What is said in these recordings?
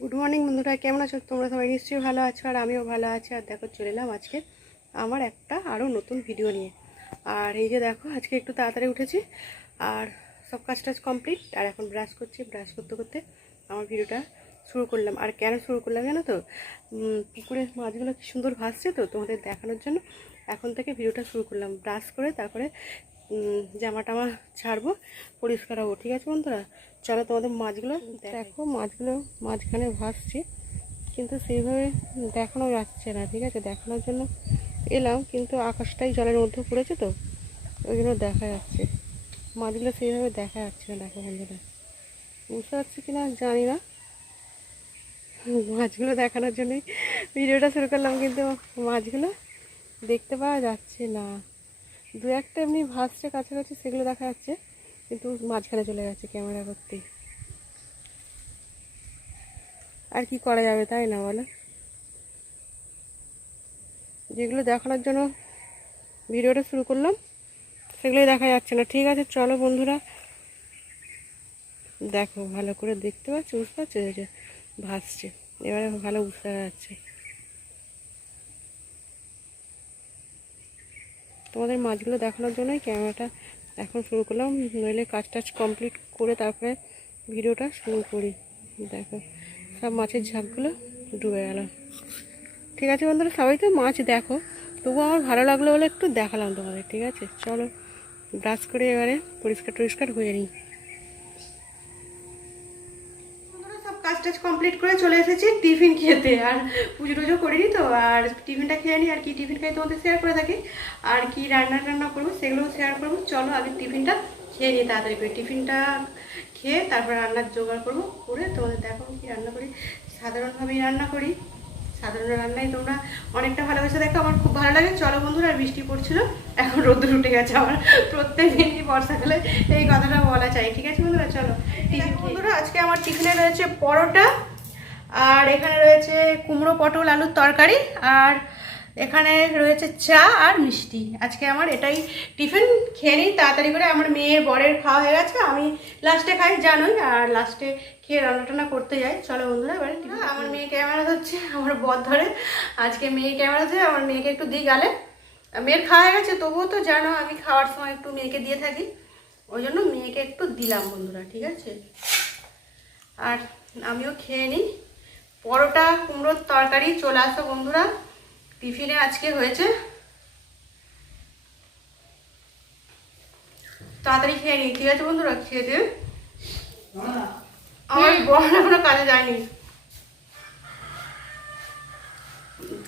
Good morning বন্ধুরা, কেমন আছো তোমরা? সবাই নিশ্চয়ই ভালো আছো আর আমিও ভালো আছি। আর দেখো, চলে এলাম আজকে আমার একটা আরও নতুন ভিডিও নিয়ে। আর এই যে দেখো, আজকে একটু তাড়াতাড়ি উঠেছি আর সব কাজ টাজ কমপ্লিট। আর এখন ব্রাশ করছি, ব্রাশ করতে করতে আমার ভিডিওটা শুরু করলাম। আর কেন শুরু করলাম জানো তো? পুকুরের মাছগুলো কি সুন্দর ভাসছে তো, তোমাদের দেখানোর জন্য এখন থেকে ভিডিওটা শুরু করলাম। ব্রাশ করে তারপরে জামা টামা ছাড়বো, পরিষ্কার হবো। ঠিক আছে বন্ধুরা, চলো তোমাদের মাছগুলো দেখো। মাছগুলো মাঝখানে ভাসছে, কিন্তু সেইভাবে দেখানো যাচ্ছে না। ঠিক আছে, দেখানোর জন্য এলাম, কিন্তু আকাশটাই জলের মধ্যে পড়েছে তো, ওই জন্য দেখা যাচ্ছে মাছগুলো সেইভাবে দেখা যাচ্ছে না। দেখো বন্ধুরা, বুঝতে পারছি কিনা জানি না। মাছগুলো দেখানোর জন্যই ভিডিওটা শুরু করলাম, কিন্তু মাছগুলো দেখতে পাওয়া যাচ্ছে না। দু একটা এমনি ভাসছে কাছাকাছি, সেগুলো দেখা যাচ্ছে, কিন্তু মাঝখানে চলে যাচ্ছে ক্যামেরা করতে। আর কি করা যাবে, তাই না বলো? যেগুলো দেখানোর জন্য ভিডিওটা শুরু করলাম সেগুলোই দেখা যাচ্ছে না। ঠিক আছে, চলো বন্ধুরা, দেখো ভালো করে দেখতে পাচ্ছ, বুঝতে পারছো যে ভাসছে, এবারে ভালো বুঝতে যাচ্ছে। তোমাদের মাছগুলো দেখানোর জন্যই ক্যামেরাটা এখন শুরু করলাম, নইলে কাজ টাজ কমপ্লিট করে তারপরে ভিডিওটা শুরু করি। দেখো, সব মাছের ঝাঁকগুলো ডুবে গেল। ঠিক আছে বন্ধুরা, সবাই তো মাছ দেখো, তবুও আমার ভালো লাগলো বলে একটু দেখালাম তোমাদের। ঠিক আছে, চলো ব্রাশ করে এবারে পরিষ্কার টরিষ্কার হয়ে নিই। সব কাজ টাজ কমপ্লিট করে চলে এসেছি টিফিন খেতে। আর পুজো টুজো করিনি তো, আর টিফিনটা খেয়ে নিই। আর কি টিফিন খাই তোমাদের শেয়ার করে থাকি, আর কি রান্না টান্না করবো সেগুলোও শেয়ার করবো। চলো আগে টিফিনটা খেয়ে নিই তাড়াতাড়ি করে। টিফিনটা খেয়ে তারপর রান্নার জোগাড় করবো, করে তোমাদের দেখো কি রান্না করি। সাধারণভাবেই রান্না করি, সাধারণ রান্নাই তোমরা অনেকটা ভালোবাসা দেখো, আমার খুব ভালো লাগে। চলো বন্ধুরা, আর বৃষ্টি পড়ছিল, এখন রোদ্দুর উঠে গেছে। আমার প্রত্যেক দিনই বর্ষাকালে এই কথাটা বলা চাই। ঠিক আছে বন্ধুরা, চলো বন্ধুরা, আজকে আমার টিফিনে রয়েছে পরোটা, আর এখানে রয়েছে কুমড়ো পটল আলুর তরকারি, আর এখানে রয়েছে চা আর মিষ্টি। আজকে আমার এটাই টিফিন। খেয়ে নিই তাড়াতাড়ি করে, আমার মেয়ের বরের খাওয়া হয়ে গেছে, আমি লাস্টে খাই জানোই, আর লাস্টে খেয়ে রান্না টান্না করতে যাই। চলো বন্ধুরা, এবারে আমার মেয়ে ক্যামেরা ধরছে, আমার বর ধরে। আজকে মেয়ে ক্যামেরা ধরে, আমার মেয়েকে একটু দিই গালে। মেয়ের খাওয়া হয়ে গেছে, তবুও তো জানো আমি খাওয়ার সময় একটু মেয়েকে দিয়ে থাকি, ওই জন্য মেয়েকে একটু দিলাম বন্ধুরা। ঠিক আছে, আর আমিও খেয়ে নিই। পরোটা কুমড়োর তরকারি চলে আসো বন্ধুরা, টিফিনে আজকে হয়েছে। তাড়াতাড়ি খেয়ে নিই। ঠিক আছে বন্ধুরা, খেয়ে দিয়ে আমার বর এখনো কাজে যায়নি,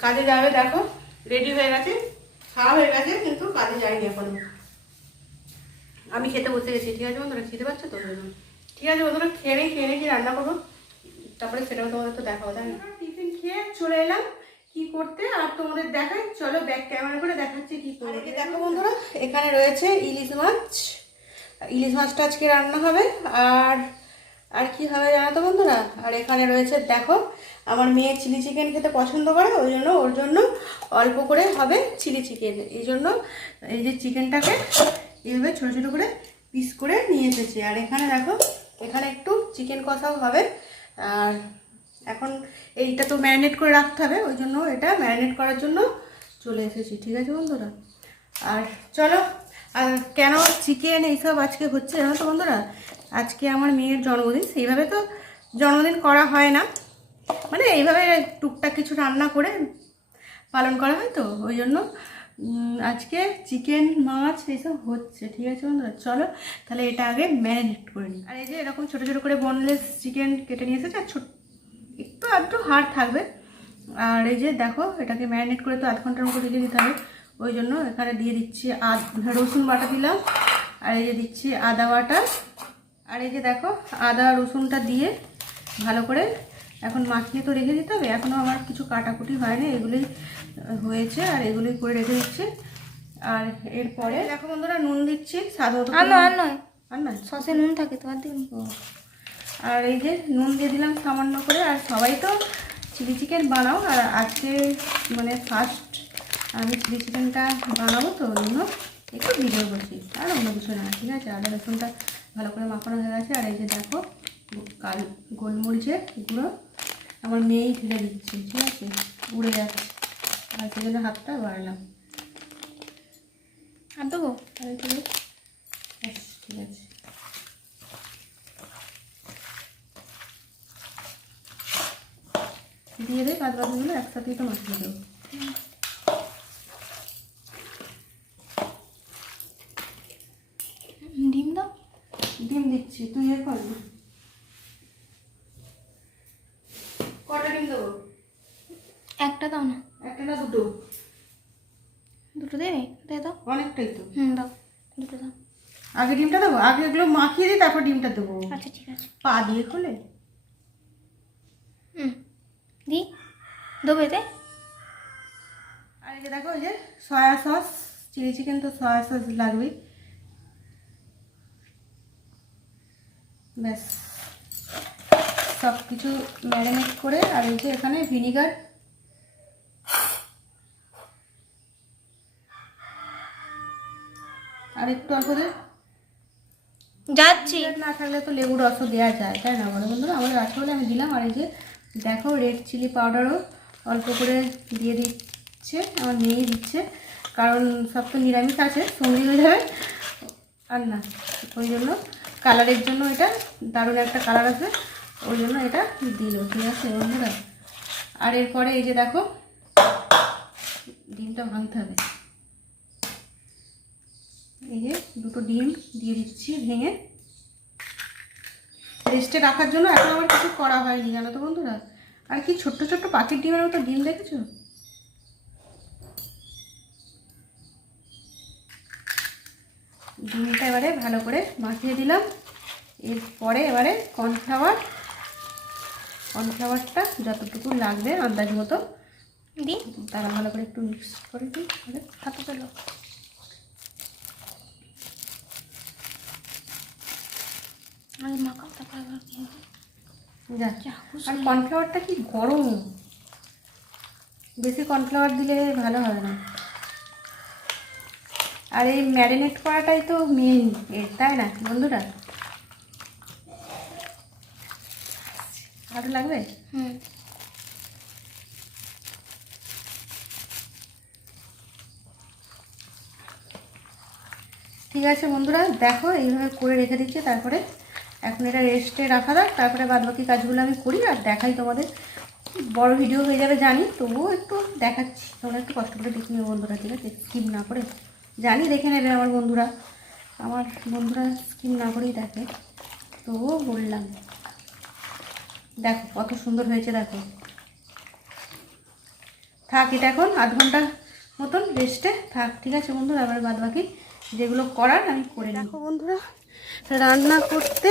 কাজে যাবে। দেখো রেডি হয়ে গেছে, খাওয়া হয়ে গেছে, কিন্তু কাজে যায়নি এখনো। আমি খেতে বসে গেছি। ঠিক আছে বন্ধুরা, খেতে পাচ্ছ তো? ঠিক আছে বন্ধুরা, খেয়ে নিই কি রান্না করবো, তারপরে সেটাও তোমাদের তো দেখাবো, তাই না? টিফিন খেয়ে চলে এলাম কি করতে, আর তোমাদের দেখাই। চলো ব্যাক ক্যামেরা করে দেখাচ্ছি কি করে। দেখো বন্ধুরা, এখানে রয়েছে ইলিশ মাছ। ইলিশ মাছটা আজকে রান্না হবে। আর আর কি হবে জানো তো বন্ধুরা? আর এখানে রয়েছে দেখো, আমার মেয়ে চিলি চিকেন খেতে পছন্দ করে, ওই জন্য ওর জন্য অল্প করে হবে চিলি চিকেন। এই জন্য এই যে চিকেনটাকে এইভাবে ছোটো ছোটো করে পিস করে নিয়ে এসেছি। আর এখানে দেখো, এখানে একটু চিকেন কষাও হবে। আর এখন এইটা তো ম্যারিনেট করে রাখতে হবে, ওই জন্য এটা ম্যারিনেট করার জন্য চলে এসেছি। ঠিক আছে বন্ধুরা, আর চলো। আর কেন চিকেন এইসব আজকে হচ্ছে জানো তো বন্ধুরা? আজকে আমার মেয়ের জন্মদিন, সেইভাবে তো জন্মদিন করা হয় না, মানে এইভাবে টুকটাক কিছু রান্না করে পালন করা হয় তো, ওই জন্য আজকে চিকেন মাছ এইসব হচ্ছে। ঠিক আছে বন্ধুরা, চলো তাহলে এটা আগে ম্যারিনেট করে নিই। আর এই যে এরকম ছোটো ছোটো করে বোনলেস চিকেন কেটে নিয়ে এসেছে, আর একটু আধটু হাড় থাকবে। আর এই যে দেখো, এটাকে ম্যারিনেট করে তো আধ ঘন্টার মতো রেখে দিতে হবে, ওই জন্য এখানে দিয়ে দিচ্ছি রসুন বাটা দিলাম, আর এই যে দিচ্ছি আদা বাটা। আর এই যে দেখো, আদা রসুনটা দিয়ে ভালো করে এখন মাখিয়ে তো রেখে দিতে হবে। এখনও আমার কিছু কাটাকুটি হয়নি, এগুলোই হয়েছে, আর এগুলোই করে রেখে দিচ্ছি। আর এরপরে দেখো বন্ধুরা, নুন দিচ্ছি স্বাদ মতো। আর নয় সসে নুন থাকে তো, আর দিন। আর এই যে নুন দিয়ে দিলাম সামান্য করে। আর সবাই তো চিলি চিকেন বানাও, আর আজকে মানে ফার্স্ট আমি চিলি চিকেনটা বানাবো, তো ওই জন্য একটু ভিডিও করছি, আর অন্য কিছু না। ঠিক আছে, আদা রসুনটা ভালো করে মাখানো হয়ে গেছে। আর এই যে দেখো, গোলমরিচের গুঁড়ো আমার মেয়েই ফেলে দিচ্ছে, ঠিক আছে, উড়ে যাচ্ছে, আর সেজন্য হাতটা বাড়লাম। আর দেবো তাহলে ঠিক আছে। দিয়ে দে, বাদ বাকিগুলো একসাথেই তো মাখিয়ে দেবো। ডিম দাও। ডিম দিচ্ছি, তুই এ কর না। কটা ডিম দেবো? একটা দাও না। একটা না দুটো? দুটো দেবে? দিয়ে দাও। অনেকটাই তো। দাও, দুটো দাও। আগে ডিমটা দেবো? আগে এগুলো মাখিয়ে দিই, তারপর ডিমটা দেবো। আচ্ছা ঠিক আছে। পা দিয়ে খোলে দি দেবো এতে। আর এই যে দেখো, ওই যে সয়া সস, চিলি চিকেন তো সয়া সস লাগবেই। ব্যাস, সব কিছু ম্যারিনেট করে, আর এই যে এখানে ভিনিগার, আর একটু অল্প দে। যাচ্ছি। না থাকলে তো লেবুর রসও দেওয়া যায়, তাই না বলো বন্ধুরা? আমাদের আছে বলে আমি দিলাম। আর এই যে দেখো, রেড চিলি পাউডারও অল্প করে দিয়ে দিচ্ছে, আমার মেয়ে দিচ্ছে, কারণ সব তো নিরামিষ আছে, সঙ্গী হয়ে যাবে। আর না, ওই জন্য কালারের জন্য, এটা দারুণ একটা কালার আছে, ওই জন্য এটা দিল, ঠিক আছে বন্ধুরা? আর এরপরে এই যে দেখো, ডিমটা ভাঙতে হবে। এই যে দুটো ডিম দিয়ে দিচ্ছি ভেঙে, রেস্টে রাখার জন্য। এখন আমার কিছু করা হয়নি, জানো তো বন্ধুরা। আর কি ছোট্ট ছোট্ট পাখির ডিমের মতো ডিম দেখেছো? ডিমটা এবারে ভালো করে মাখিয়ে দিলাম। এরপরে এবারে কর্নফ্লাওয়ারটা যতটুকু লাগবে আন্দাজ মতো দিই, তারা ভালো করে একটু মিক্স করে দিই। হাতে পেলো। আরে মাখাও, তারপর যা। আর কর্নফ্লাওয়ারটা কি গরম, বেশি কর্নফ্লাওয়ার দিলে ভালো হবে না। আর এই ম্যারিনেট করাটাই তো মেন, তাই না বন্ধুরা? আরও লাগবে? ঠিক আছে বন্ধুরা, দেখো এইভাবে করে রেখে দিচ্ছি। তারপরে এখন এটা রেস্টে রাখা যাক, তারপরে বাদবাকি কাজগুলো আমি করি আর দেখাই তোমাদের। বড় ভিডিও হয়ে যাবে জানি, তবুও একটু দেখাচ্ছি, তোমরা একটু কষ্ট করে দেখে নেবে বন্ধুরা, ঠিক আছে? স্কিপ না করে, জানি দেখে নেবে আমার বন্ধুরা স্কিপ না করেই দেখে, তবুও বললাম। দেখো কত সুন্দর হয়েছে, দেখো। থাক, এটা এখন আধ ঘন্টা মতন রেস্টে থাক, ঠিক আছে বন্ধুরা? আবার বাদবাকি যেগুলো করার আমি করে নিই। দেখো বন্ধুরা, রান্না করতে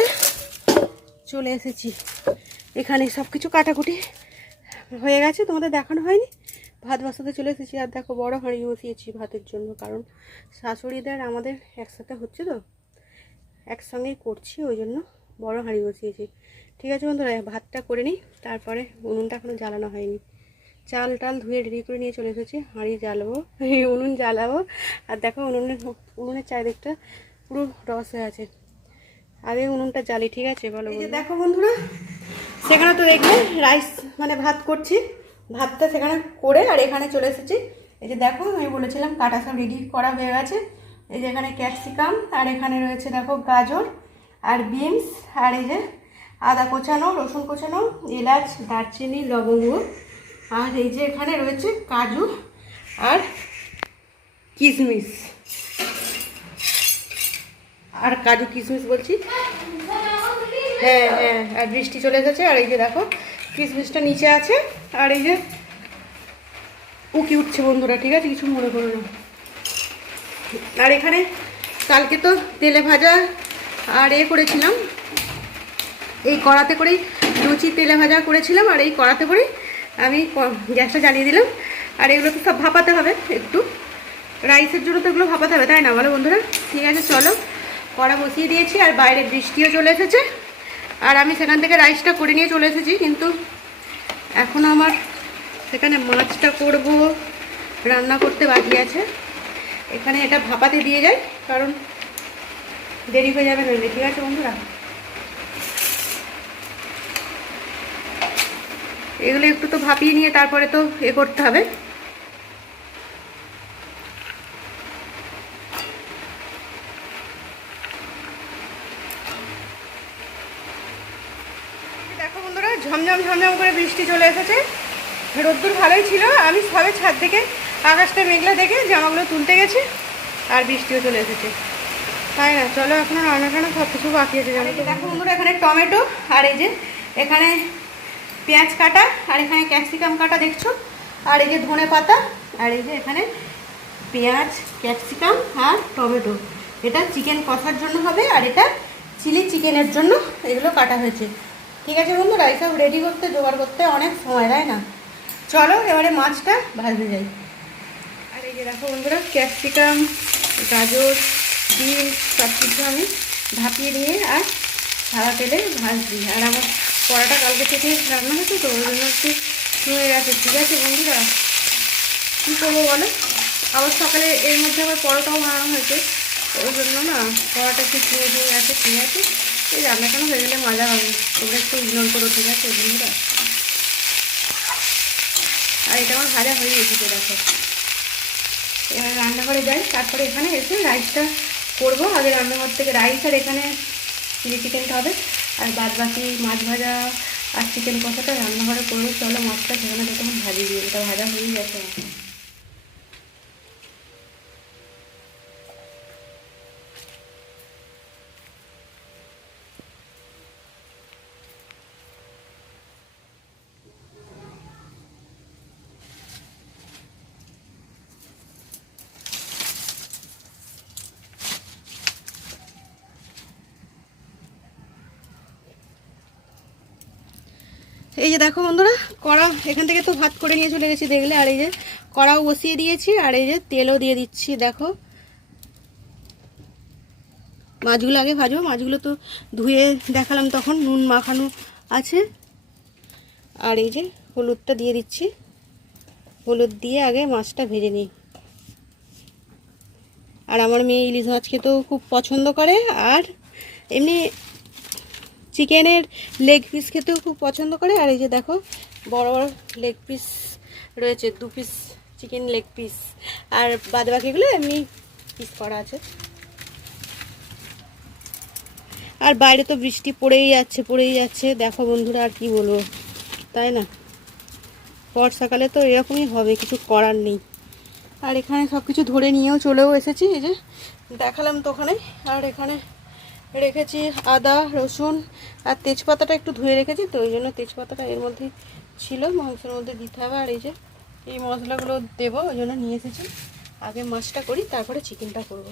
চলে এসেছি। এখানে সব কিছু কাটাকুটি হয়ে গেছে, তোমাদের দেখানো হয়নি। ভাত বসাতে চলে এসেছি। আর দেখো, বড় হাঁড়ি বসিয়েছি ভাতের জন্য, কারণ শাশুড়িদের আমাদের একসাথে হচ্ছে তো, একসঙ্গেই করছি, ওই জন্য বড় হাঁড়ি বসিয়েছি। ঠিক আছে বন্ধুরা, ভাতটা করে নিই, তারপরে উনুনটা এখনও জ্বালানো হয়নি। চাল টাল ধুয়ে রেডি করে নিয়ে চলে এসেছি, হাঁড়ি জ্বালাবো, উনুন জ্বালাবো। আর দেখো, উনুনের চারিদিকটা পুরো রস হয়ে আছে। আগে উনুনটা জ্বালি, ঠিক আছে? বলো। এই যে দেখো বন্ধুরা, সেখানে তো দেখবে রাইস মানে ভাত করছি, ভাতটা সেখানে করে আর এখানে চলে এসেছি। এই যে দেখো, আমি বলেছিলাম কাটা সব রেডি করা হয়ে গেছে। এই যে এখানে ক্যাপসিকাম, আর এখানে রয়েছে দেখো গাজর আর বিনস, আর এই যে আদা কোচানো, রসুন কোচানো, এলাচ, দারচিনি, লবঙ্গ, আর এই যে এখানে রয়েছে কাজু আর কিশমিশ, আর কাজু কিশমিশ বলছি, হ্যাঁ হ্যাঁ। আর বৃষ্টি চলে এসেছে। আর এই যে দেখো, কিশমিশটা নিচে আছে, আর এই যে উকি উঠছে বন্ধুরা, ঠিক আছে? কিছু মনে করো না। আর এখানে কালকে তো তেলে ভাজা আর করেছিলাম, এই কড়াতে করেই লুচি তেলে ভাজা করেছিলাম, আর এই কড়াতে করেই আমি গ্যাসটা জ্বালিয়ে দিলাম। আর এগুলো তো সব ভাপাতে হবে একটু, রাইসের জন্য তো এগুলো ভাপাতে হবে, তাই না বলো বন্ধুরা? ঠিক আছে, চলো, কড়া বসিয়ে দিয়েছি। আর বাইরে বৃষ্টিও চলে এসেছে, আর আমি সেখান থেকে রাইসটা করে নিয়ে চলে এসেছি, কিন্তু এখন আমার সেখানে মাছটা করব, রান্না করতে বাকি আছে। এখানে এটা ভাপাতে দিয়ে যাই, কারণ দেরি হয়ে যাবে নইলে, ঠিক আছে বন্ধুরা? এগুলো একটু তো ভাপিয়ে নিয়ে তারপরে তো করতে হবে। দেখো বন্ধুরা, ঝমঝম ঝমঝম করে বৃষ্টি চলে এসেছে। রোদ্দুর ভালোই ছিল, আমি সবে ছাদ থেকে আকাশটা মেঘলা দেখে জামাগুলো তুলতে গেছি আর বৃষ্টিও চলে এসেছে। তাই না, চলো এখনো রান্না টান্না সব কিছু বাকি আছে। দেখো বন্ধুরা, এখানে টমেটো আর এই যে এখানে পেঁয়াজ কাটা আর এখানে ক্যাপসিকাম কাটা দেখছো, আর এই যে ধনে পাতা, আর এই যে এখানে পেঁয়াজ, ক্যাপসিকাম আর টমেটো। এটা চিকেন কষার জন্য হবে আর এটা চিলি চিকেনের জন্য এগুলো কাটা হয়েছে। ঠিক আছে বন্ধুরা, এইসব রেডি করতে জোগাড় করতে অনেক সময়, তাই না? চলো এবারে মাছটা ভাজতে যাই। আর এই যে দেখো বন্ধুরা, ক্যাপসিকাম, গাজর, বিনস সব কিছু আমি ভাপিয়ে নিয়ে আর সাদা তেলে ভাজছি। আর আমার কড়াটা কালকে থেকে রান্না হয়েছে তো ওই জন্য একটু হয়ে গেছে। ঠিক আছে বন্ধুরা, কী করবো বলো, আবার সকালে এর মধ্যে আবার পরোটাও বানানো হয়েছে, ওই জন্য না কড়াটা একটু ছুঁয়ে হয়ে গেছে। ঠিক আছে, এই রান্না কেন হয়ে গেলে মজা হবে, তোমরা একটু ইগনোর করো। ঠিক আছে বন্ধুরা, আর এটা আমার ভাজা হয়ে গেছে। দেখো এবার রান্নাঘরে যাই, তারপরে এখানে এসে রাইসটা করবো। আগে রান্নাঘর থেকে রাইস আর এখানে চিলি চিকেনটা হবে, আর বাদ বাকি মাছ ভাজা আর চিকেন কষাটা রান্নাঘরে করবো। চলো মাছটা সেখানে তখন ভাজিয়ে দিই, এটা ভাজা হয়েই গেছে। এই যে দেখো বন্ধুরা, কড়া এখান থেকে তো ভাত করে নিয়ে চলে গেছি দেখলে, আর এই যে কড়াও বসিয়ে দিয়েছি আর এই যে তেলও দিয়ে দিচ্ছি। দেখো মাছগুলো আগে ভাজবো, মাছগুলো তো ধুয়ে দেখালাম তখন, নুন মাখানো আছে। আর এই যে হলুদটা দিয়ে দিচ্ছি, হলুদ দিয়ে আগে মাছটা ভেজে নিই। আর আমার মেয়ে ইলিশ মাছ খেতেও খুব পছন্দ করে, আর এমনি চিকেনের লেগ পিস খেতেও খুব পছন্দ করে। আর এই যে দেখো বড় বড় লেগ পিস রয়েছে, 2 পিস চিকেন লেগ পিস, আর বাদ বাকিগুলো এমনি পিস করা আছে। আর বাইরে তো বৃষ্টি পড়েই যাচ্ছে। দেখো বন্ধুরা, আর কি বলবো, তাই না? বর্ষাকালে তো এরকমই হবে, কিছু করার নেই। আর এখানে সব কিছু ধরে নিয়েও চলেও এসেছি, এই যে দেখালাম তো ওখানে। আর এখানে রেখেছি আদা, রসুন আর তেজপাতাটা একটু ধুয়ে রেখেছি, তো ওই জন্য তেজপাতাটা এর মধ্যে ছিল, মাংসের মধ্যে দিতে হবে। আর এই যে এই মশলাগুলো দেবো, ওই জন্য নিয়ে এসেছি। আগে মাছটা করি, তারপরে চিকেনটা করব।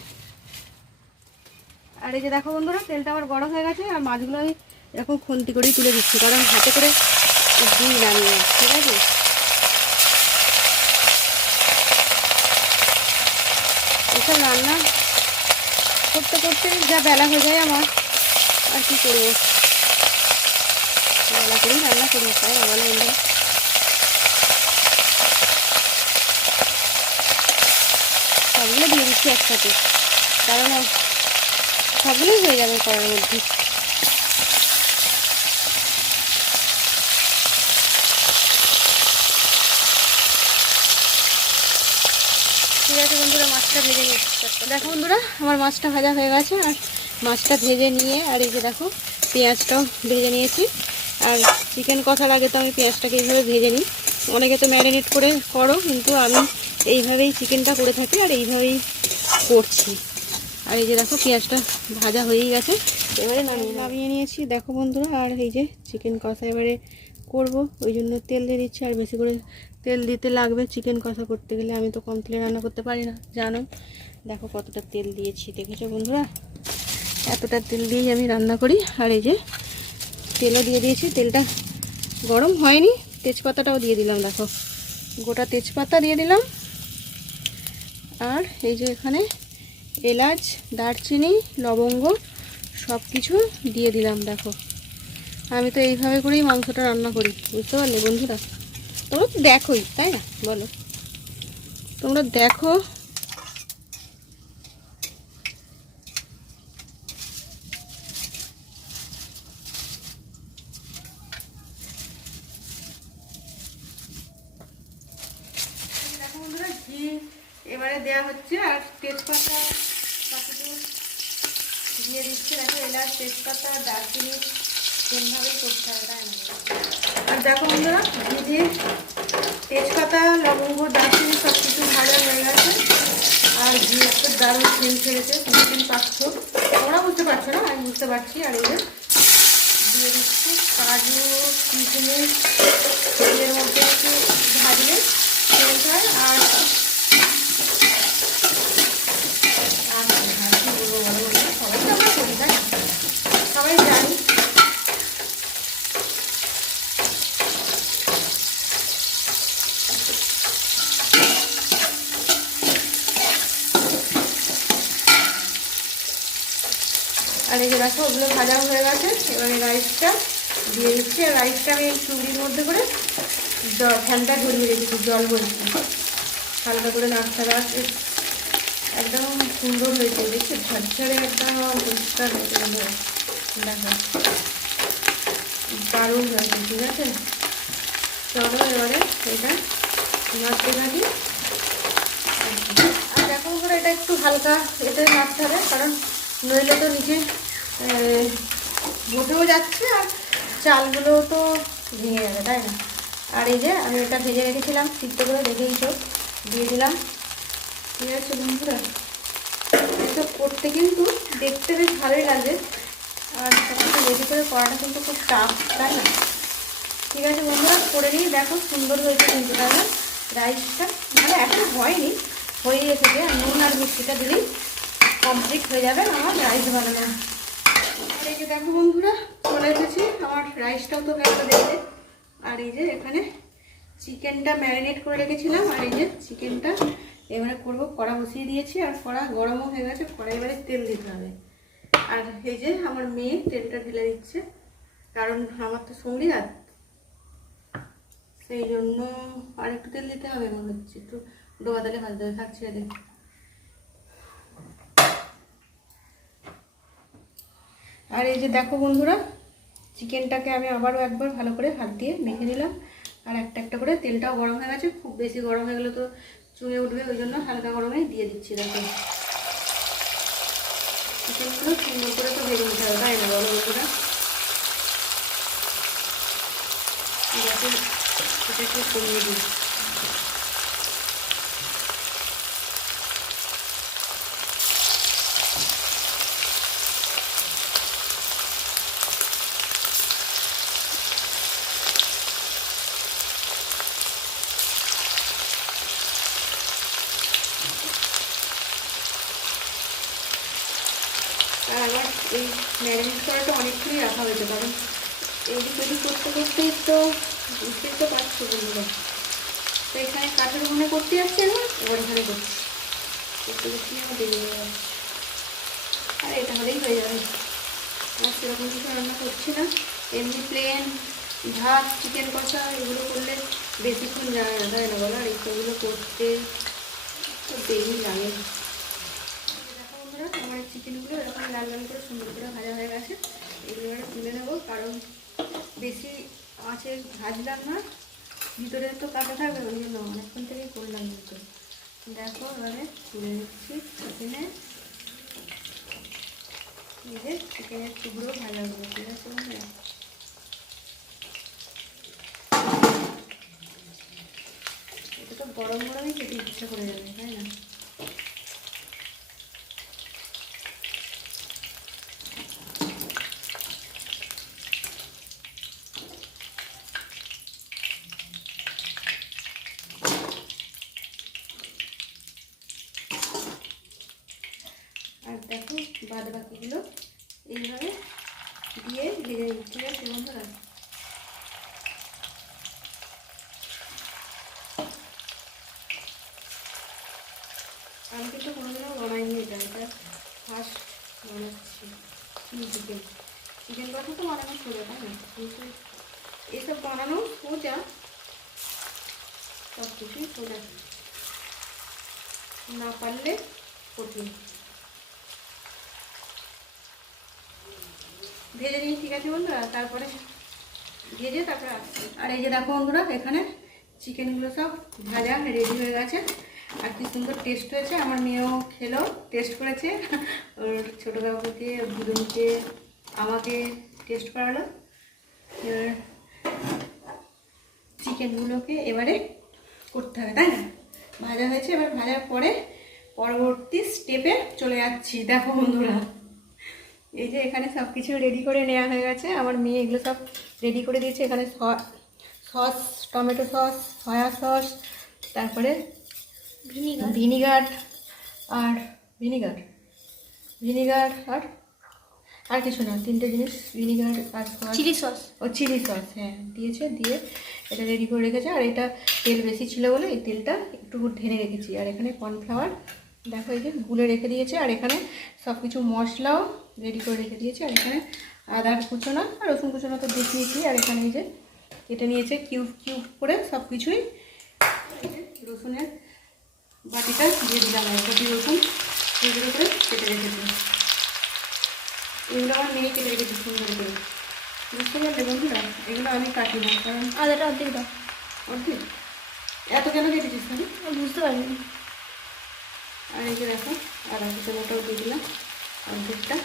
আর এই যে দেখো বন্ধুরা, তেলটা আবার গরম হয়ে গেছে, আর মাছগুলো আমি এরকম খুন্তি করেই তুলে দিচ্ছি, কারণ হাতে করে দিই নামিয়ে। ঠিক আছে, এসব রান্না করতে করতে যা বেলা হয়ে যায় আমার, আর কি করবো, বেলা করেই রান্না করি, তাই বেলা বন্ধু। সবগুলো দিয়ে দিচ্ছি একসাথে, কারণ সবগুলোই হয়ে যাবে করার মধ্যে। ঠিক আছে বন্ধুরা, মাছটা ভেজে নিচ্ছি। দেখো বন্ধুরা, আমার মাছটা ভাজা হয়ে গেছে, আর মাছটা ভেজে নিয়ে আর এই যে দেখো পেঁয়াজটাও ভেজে নিয়েছি। আর চিকেন কষার আগে তো আমি পেঁয়াজটাকে এইভাবে ভেজে নিই, অনেকে তো ম্যারিনেট করে করো, কিন্তু আমি এইভাবেই চিকেনটা করে থাকি আর এইভাবেই করছি। আর এই যে দেখো পেঁয়াজটা ভাজা হয়েই গেছে, এবারে নামিয়ে নিয়েছি। দেখো বন্ধুরা, আর এই যে চিকেন কষা এবারে করব, ওই জন্য তেল দিয়ে দিচ্ছি। আর বেশি করে তেল দিতে লাগবে চিকেন কষা করতে গেলে, আমি তো কম তেলে রান্না করতে পারি না, জানো। দেখো কতটা তেল দিয়েছি, দেখেছো বন্ধুরা, এতটা তেল দিয়েই আমি রান্না করি। আর এই যে তেলও দিয়ে দিয়েছি, তেলটা গরম হয়নি, তেজপাতাটাও দিয়ে দিলাম। দেখো গোটা তেজপাতা দিয়ে দিলাম, আর এই যে এখানে এলাচ, দারচিনি, লবঙ্গ সব কিছু দিয়ে দিলাম। দেখো আমি তো এইভাবে করেই মাংসটা রান্না করি, বুঝতে পারলে বন্ধুরা? তোমরা তো দেখোই, তাই না বলো, তোমরা দেখো। ঘি এবারে দেওয়া হচ্ছে, আর তেজপাতা সব কিছু দিয়ে দিচ্ছে। দেখো এলাচ, তেজপাতা, দারচিনি সেমভাবেই করতে হবে, তাই না? আর দেখো বন্ধুরা, ঘি দিয়ে তেজপাতা, লবঙ্গ, দারচিনি সব কিছু ভাজা হয়ে গেছে। আর ঘি একটা দারুণ সেন্ট ছেড়েছে, বুঝতে পারছ, তোমরা বুঝতে পারছো না, আমি বুঝতে পারছি। আর এই যে দিয়ে দিচ্ছি কাজু, কিশমিশ, তেলের মধ্যে একটু ভাজলে সেন্ট হয়। আর সবাই তো আমরা করি, তাই না? সবাই জানি। আর এই যে দেখো ওগুলো ভাজা হয়ে গেছে। এবারে রাইসটা দিয়ে দিচ্ছি। আর রাইসটা আমি এই চুড়ির মধ্যে করে ফ্যানটা ঝরিয়ে রেখেছি, জল বলছি, হালকা করে নাড়াচাড়া। একদম সুন্দর হয়েছে, দেখছি ঝরঝরে একদম পরিষ্কার হয়েছে। দেখো দারুণ হয়েছে, ঠিক আছে? চলো এবারে এটা নাড়তে থাকি। আর দেখো করে এটা একটু হালকা এতে নাড়তে হবে, কারণ নইলে তো নিচে বসেও যাচ্ছে আর চালগুলো তো ভেঙে যাবে, তাই না? আর এই যে আমি এটা ভেজে রেখেছিলাম সিদ্ধ করে, দেখেই তো দিয়ে দিলাম। ঠিক আছে বন্ধুরা, এসব করতে কিন্তু দেখতে বেশ ভালোই লাগে, আর সব কিছু রেডি করে করাটা কিন্তু খুব টাফ, তাই না? ঠিক আছে বন্ধুরা, করে নিই। দেখো সুন্দর হয়েছে কিন্তু, তাই না? রাইসটা মানে এখনো হয়নি, হয়ে এসেছে। আর নুন আর মিষ্টিটা দিলেই কমপ্লিট হয়ে যাবে আমার রাইস বানানো। আর এই যে দেখো বন্ধুরা, চলে এসেছি, আমার রাইসটাও তো একটা দেখবে। আর এই যে এখানে চিকেনটা ম্যারিনেট করে রেখেছিলাম। আর এই যে চিকেনটা এবারে করবো, কড়া বসিয়ে দিয়েছি, আর কড়া গরমও হয়ে গেছে। কড়া এবারে তেল দিতে হবে। আর এই যে আমার মেয়ে তেলটা ঢেলে দিচ্ছে, কারণ আমার তো সঙ্গী রাত, সেই জন্য আর একটু তেল দিতে হবে মনে হচ্ছে। একটু ডোবা তেলে ভাজতে হবে, থাকছে এদের। আর এই যে দেখো বন্ধুরা, চিকেনটাকে আমি আবারও একবার ভালো করে হাত দিয়ে মেখে নিলাম। আর একটা একটা করে তেলটাও গরম হয়ে গেছে, খুব বেশি গরম হয়ে গেলে তো চুঙে উঠবে, ওই জন্য হালকা গরমে দিয়ে দিচ্ছি। দেখো চিকেনগুলো সুন্দর করে তো ভেজে নিতে হবে, তাই না বলো বন্ধুরা? যাতে এটাকে কমিয়ে দিই। আর আমার এই ম্যারিনেট করাটা অনেকক্ষণই রাখা হয়েছে, কারণ এদিক ওদিক করতে করতেই তো বুঝতেই তো পারছো বন্ধুরা। তো এখানে কাঠের উনুনে করতে যাচ্ছে না, এবার এখানে করছি, করতে করতে আমার দেরি হয়ে যাচ্ছে। আর এটা হলেই হয়ে যাবে। আর সেরকম কিছু রান্না করছি না, এমনি প্লেন ভাত, চিকেন কষা এগুলো করলে বেশিক্ষণ যায় না, তাই না বলো? আর এইসবগুলো করতে তো দেরি লাগে। দেখো বন্ধুরা, আমার চিকেনগুলো এরকম লাল লাল করে সুন্দর করে ভাজা হয়ে গেছে। এগুলো এবার তুলে নেবো, কারণ বেশি আঁচে ভাজলাম না, ভিতরে তো কাঁচা থাকবে, ওই জন্য অনেকক্ষণ থেকেই করলাম। কিন্তু দেখো এবারে তুলে নিচ্ছি চিকেনে। এই যে চিকেনের টুকরো ভাজা হলো, ঠিক আছে বন্ধুরা? এটা তো গরম গরমই খেতে ইচ্ছা করে যাবে, তাই না? আর দেখো বাদ বাকিগুলো এইভাবে দিয়ে ভেজে নিই, ঠিক আছে বন্ধুরা? আমি কিন্তু কোনোদিনও বানাইনি, এটা ফার্স্ট বানাচ্ছি। চিকেন চিকেন কষা তো বানানো ছিল, তাই না? কিন্তু এসব বানানো সোজা, সব কিছুই সোজা, না পারলে কঠিন। ভেজে নিই, ঠিক আছে বন্ধুরা? তারপরে ভেজে তারপরে আসছি। আর এই যে দেখো বন্ধুরা, এখানে চিকেনগুলো সব ভাজা রেডি হয়ে গেছে। আর কি সুন্দর টেস্ট হয়েছে। আমার মেয়েও খেলো, টেস্ট করেছে, ওর ছোটো কাকুকে, দুজনকে, আমাকে টেস্ট করালো। এবার চিকেনগুলোকে এবারে করতে হবে, তাই না? ভাজা হয়েছে, এবার ভাজার পরে পরবর্তী স্টেপে চলে যাচ্ছি। দেখো বন্ধুরা, এই যে এখানে সব কিছু রেডি করে নেওয়া হয়ে গেছে। আমার মেয়ে এগুলো সব রেডি করে দিয়েছে। এখানে sauce, tomato sauce, soya sauce, তারপরে ভিনিগার আর ভিনিগার আর কিছু না, 3টে জিনিস, ভিনিগার আর চিলি সস। চিলি সস, হ্যাঁ দিয়েছে। দিয়ে এটা রেডি করে রেখেছে। আর এটা তেল বেশি ছিল বলে এই তেলটা একটু ঢেলে রেখেছি। আর এখানে কর্নফ্লাওয়ার দেখো এই যে গুলে রেখে দিয়েছে। আর এখানে সব কিছু মশলাও রেডি করে রেখে দিয়েছে। আর এখানে আদা কুচোনা আর রসুন কুচোনা তো দেখিয়েছি। আর এখানে এই যে কেটে নিয়েছে কিউব কিউব করে সব কিছুই। রসুনের বাটিটা দিয়ে দিলাম, বাটি রসুন এগুলো করে কেটে রেখেছি। এগুলো আমার মেয়ে কেটে রেখেছি সুন্দর করে, বুঝতে পারলে বন্ধুরা? এগুলো আমি কাটি না, কারণ আদাটা অর্ধেক দাও। অর্ধেক এত কেন কেটেছিস তাহলে? বুঝতে পারিনি। আর এই যে দেখো আদা কুচোনাটাও দিয়ে দিলাম অর্ধেকটা।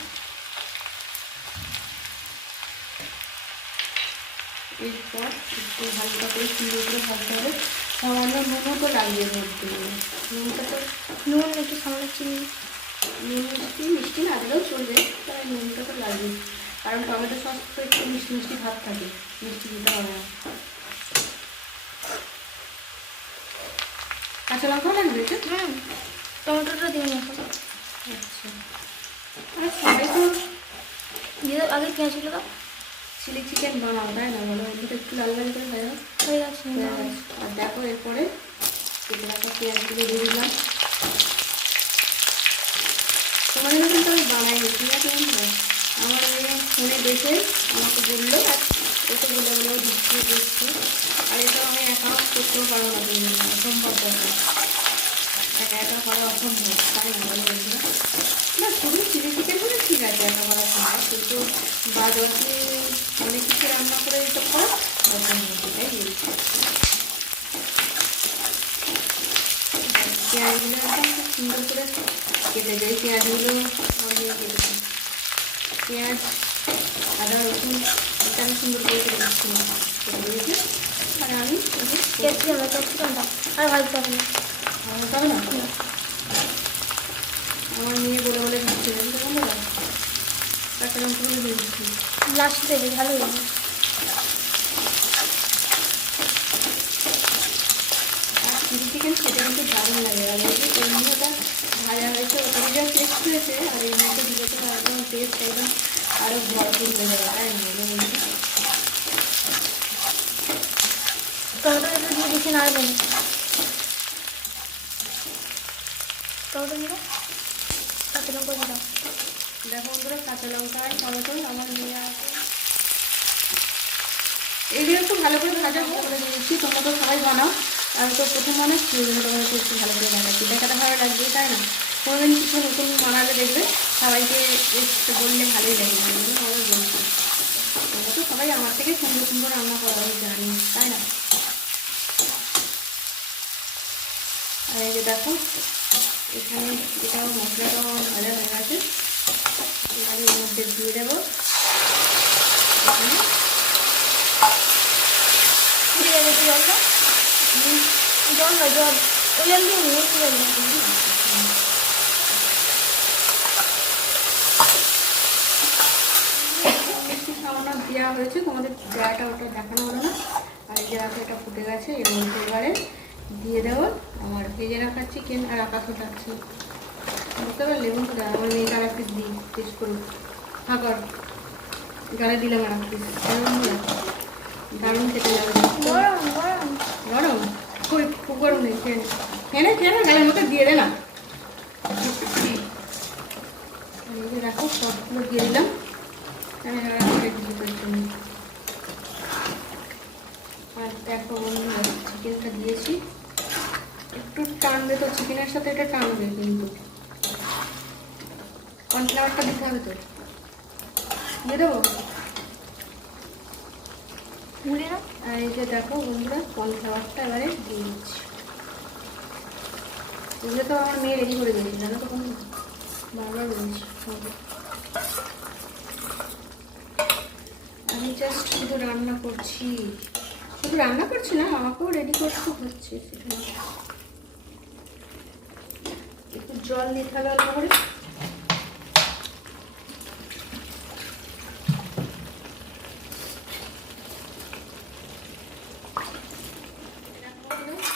এরপর একটু হালকা করে সুন্দর করে ভাজতে হবে। সামান্য নুনও তো লাগিয়ে ধরতে হবে। নুনটা তো নুন একটু সামান্য চিনি। নুন মিষ্টি না দিলেও চলবে, তাই নুনটা তো লাগবে, কারণ টমেটো সস তো একটু মিষ্টি মিষ্টি ভাব থাকে, মিষ্টি দিতে হবে না। কাঁচা লঙ্কাও লাগবে তো? টমেটোটা দিয়ে এখন। আচ্ছা, আর সবাই তো দিয়ে আগে পেঁয়াজগুলো দাও। চিলি চিকেন বানাও, তাই না? বলো, এগুলো একটু লাল লাল করে ভাজা হয়ে গেছে। আর দেখো এরপরে কেটে রাখা পেঁয়াজগুলো দিয়ে দিলাম। তোমাদের কিন্তু আমি বানাইনি, ঠিক আছে বন্ধুরা? আমার মেয়ে ফোনে দেখে আমাকে বললো, আর ও তো বলে দিচ্ছি। আর এটা আমি একাও করতেও পারবো না, অসম্ভব ব্যাপার, একা করা অসম্ভব, তাই না বলো বন্ধুরা? না, শুধু চিলি চিকেন হলে ঠিক আছে, একা করা সম্ভব, কিন্তু বাদ বাকি অনেক কিছু রান্না করে এসব করা অসম্ভব, এটাই বলছি। পেঁয়াজগুলো একদম খুব সুন্দর করে কেটে যায়। পেঁয়াজগুলো আমি কেটেছি, পেঁয়াজ, আদা, রসুন এটা আমি সুন্দর করে কেটে দিচ্ছিলাম, কেটে দিয়েছি। আর আমি ক্যাপসিকাম দাও। আর ভাজতে হবে না। তবে না, আমার মেয়ে বলে দিচ্ছে, বন্ধুরা কাঁচা লঙ্কাগুলো দিয়ে দিচ্ছি লাস্ট দেবে, ভালো হবে। আর চিলি চিকেন খেতে কিন্তু দারুণ লাগে। আর এই যে এমনি ওটা ভাজা হয়েছে, ওটা যা টেস্ট হয়েছে, আর এর মধ্যে দিলে তো একদম টেস্ট একদম আরও ভরপুর হয়ে যাবে, তাই না? টমেটো দিয়ে বেশি নাড়বেন। টমেটো দিয়ে দাও, কাঁচা লঙ্কা দিয়ে দাও। দেখো বন্ধুরা, কাঁচা লঙ্কা আর টমেটো আমার মেয়ে আছে, এগুলো একটু ভালো করে ভাজা করে দিয়েছি। তোমরা তো সবাই বানাও, আমি তো প্রথম বানাচ্ছি, ওই জন্য তোমাদেরকে একটু ভালো করে বানাচ্ছি, দেখাটা ভালো লাগবে, তাই না? কোনোদিন কিছু নতুন বানালে দেখবে সবাইকে একটু বললে ভালোই লাগে, আমাদের বলছি। তোমরা তো সবাই আমার থেকে সুন্দর সুন্দর রান্না করা জানি, তাই না? আর এই যে দেখো এখানে এটাও মশলাটাও ভাজা হয়ে গেছে, এবার এর মধ্যে দিয়ে দেবো জল দাও। জল না, জল ওই জল দিয়ে নিয়ে জল মিষ্টি সামান্য দেওয়া হয়েছে, তোমাদের দেওয়াটা ওটা দেখানো হলো না। আর এই যে রাখা এটা ফুটে গেছে, এর মধ্যে এবারে দিয়ে দেবো আমার ভেজে রাখা চিকেন আর আকাশটা আছে, বুঝতে পারলে বন্ধুরা? আমার মেয়েকে আর এক পিস দিই, টেস্ট করুন। ফাঁকর গালে দিলাম আর এক পিস, দারুণ খেতে লাগবে। গরম গরম গরম? খুব গরম নেই, খেয়ে না, গালের মধ্যে দিয়ে দে না। এই যে দেখো সবগুলো দিয়ে দিলাম, আর দেখো বন্ধুরা চিকেনটা দিয়েছি, একটু টানবে তো, চিকেনের সাথে এটা টানবে, কিন্তু কর্নফ্লাওয়ারটা দিতে হবে তো, দিয়ে দেবো। মুড়ে না। আর এই যে দেখো বন্ধুরা কর্নফ্লাওয়ারটা এবারে দিয়ে দিচ্ছি। এগুলো তো আমার মেয়ে রেডি করে দিয়েছিল, জানো তো কোনো বারবার বলছি। আমি জাস্ট শুধু রান্না করছি, শুধু রান্না করছি না, আমাকেও রেডি করতে হচ্ছে। সেটা একটু জল দিতে হবে অল্প করে।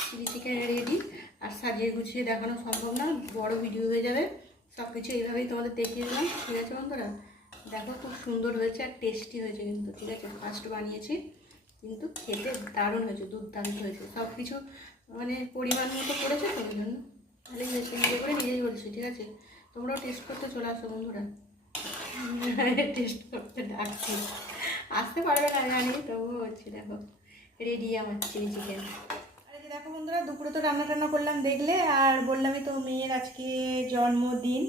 Chilli chicken ready. আর সাজিয়ে গুছিয়ে দেখানো সম্ভব না, বড় ভিডিও হয়ে যাবে। সব কিছু এইভাবেই তোমাদের দেখিয়ে দিলাম, ঠিক আছে বন্ধুরা? দেখো খুব সুন্দর হয়েছে আর টেস্টি হয়েছে কিন্তু, ঠিক আছে? ফার্স্ট বানিয়েছি কিন্তু খেতে দারুণ হয়েছে, দুর্দান্ত হয়েছে। সব কিছু মানে পরিমাণ মতো করেছে তো, ওই জন্য ভালোই হয়েছে। নিজে করে নিজেই বলছি, ঠিক আছে? তোমরাও টেস্ট করতে চলে আসো বন্ধুরা। টেস্ট করতে ডাকছি, আসতে পারবে না জানি, তবুও হচ্ছে। দেখো রেডি আমার চিলি চিকেন। দেখো বন্ধুরা, দুপুরে তো রান্না টান্না করলাম দেখলে, আর বললামই তো মেয়ের আজকে জন্মদিন।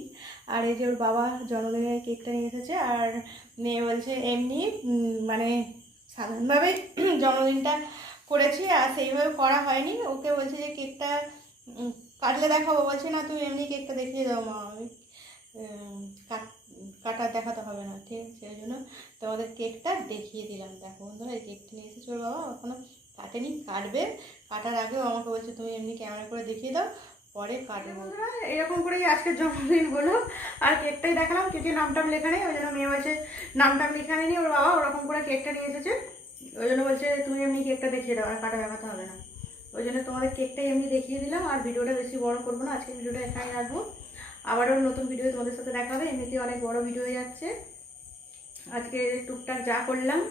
আর এই যে ওর বাবা জন্মদিনের কেকটা নিয়ে এসেছে, আর মেয়ে বলছে এমনি মানে সাধারণভাবে জন্মদিনটা করেছি, আর সেইভাবে করা হয়নি। ওকে বলছে যে কেকটা কাটলে দেখাবো, বলছে না তুমি এমনি কেকটা দেখিয়ে দাও মা, আমি কাটা দেখাতে হবে না, ঠিক আছে? সেই জন্য তোমাদের কেকটা দেখিয়ে দিলাম। দেখো বন্ধুরা, এই কেকটা নিয়ে এসেছে ওর বাবা, এখনো কাটেনি, কাটবে। কাটার আগেও আমাকে বলছে তুমি এমনি ক্যামেরা করে দেখিয়ে দাও, পরে কাটবে। বন্ধুরা এরকম করেই আজকের জন্মদিন হলো, আর কেকটাই দেখালাম। কেকে নামটাম লেখা নেই, ওই জন্য মেয়ে বলছে নামটাম লেখা নেই, ওর বাবা ওরকম করে কেকটা নিয়ে এসেছে, ওই জন্য বলছে তুমি এমনি কেকটা দেখিয়ে দাও, আর কাটা দেখাতে হবে না। ওই জন্য তোমাদের কেকটাই এমনি দেখিয়ে দিলাম, আর ভিডিওটা বেশি বড় করবো না, আজকে ভিডিওটা এখানে রাখবো। আবারও নতুন ভিডিও তোমাদের সাথে দেখা হবে। এমনিতেই অনেক বড় ভিডিও হয়ে যাচ্ছে, আজকে টুকটাক যা করলাম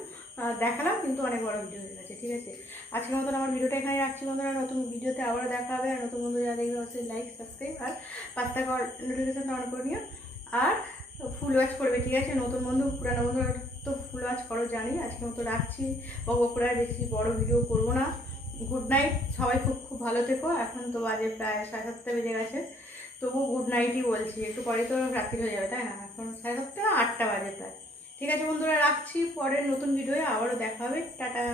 দেখালাম, কিন্তু অনেক বড় ভিডিও হয়ে গেছে, ঠিক আছে? আজকের মতন আমার ভিডিওটা এখানে রাখছি বন্ধুরা। নতুন ভিডিওতে আবারও দেখা হবে। আর নতুন বন্ধু যারা দেখবে হচ্ছে লাইক, সাবস্ক্রাইব আর পাঁচ টাকা নোটিফিকেশনটা অন করে নিও, আর ফুল ওয়াচ করবে, ঠিক আছে? নতুন বন্ধু পুরানো বন্ধু তো ফুল ওয়াচ করো জানি। আজকের মতো রাখছি, বকুড়ায় বেশি বড় ভিডিও করবো না। গুড নাইট, সবাই খুব খুব ভালো থেকো। এখন তো বাজে প্রায় 7:30 বেজে গেছে, তবু গুড নাইটই বলছি, একটু পরে তো রাত্রি হয়ে যাবে, তাই না? এখন 7:30 8টা বাজে প্রায়। ঠিক আছে বন্ধুরা, রাখছি। পরের নতুন ভিডিওয়ে আবারও দেখা হবে। টাটা।